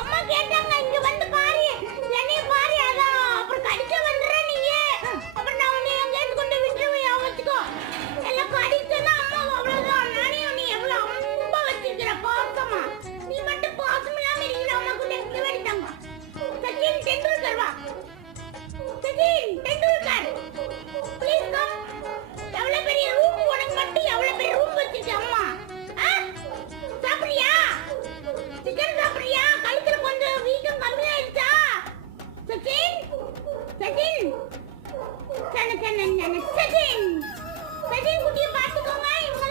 அம்மா கேட்டாங்க இங்க வந்து பாரு என்னைய பாரு அதான் அப்புறம் கடிக்க வந்துற நீங்க அப்புறம் நான் உன்னை எங்கேயாவது கொண்டு விட்டுருவேன் அவத்துக்கோ எல்லாம் கடிச்சனா அம்மா அவ்வளவுதான் நானே உன்னை எவ்வளவு அன்பா வச்சிருக்கிற பாசமா நீ மட்டும் பாசம் இல்லாம இருக்கிற அம்மா கூட இங்க வெடிட்டாங்க சச்சின் டெண்டுல்கர் வா சச்சின் டெண்டுல்கர் ப்ளீஸ் கம் எவ்வளவு பெரிய ரூம் உனக்கு மட்டும் எவ்வளவு பெரிய ரூம் வச்சிருக்க அம்மா சாப்பிடுறியா சிக்கன் சாப்பிடுறியா கழுத்துல கொஞ்சம் வீக்கம் கம்மியாயிடுச்சா சச்சின் சச்சின் சச்சின் சச்சின் குட்டியை பார்த்துக்கோங்க இவங்க